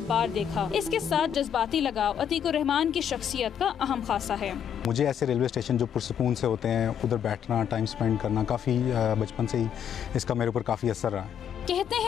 बार बार देखा। इसके साथ जज्बाती लगाव अतीकुर रहमान की शख्सियत का अहम खासा है। मुझे ऐसे रेलवे स्टेशन जो पुरसकून से होते हैं, उधर बैठना, टाइम स्पेंड करना काफ़ी बचपन से ही इसका मेरे ऊपर काफ़ी असर रहा है। कहते हैं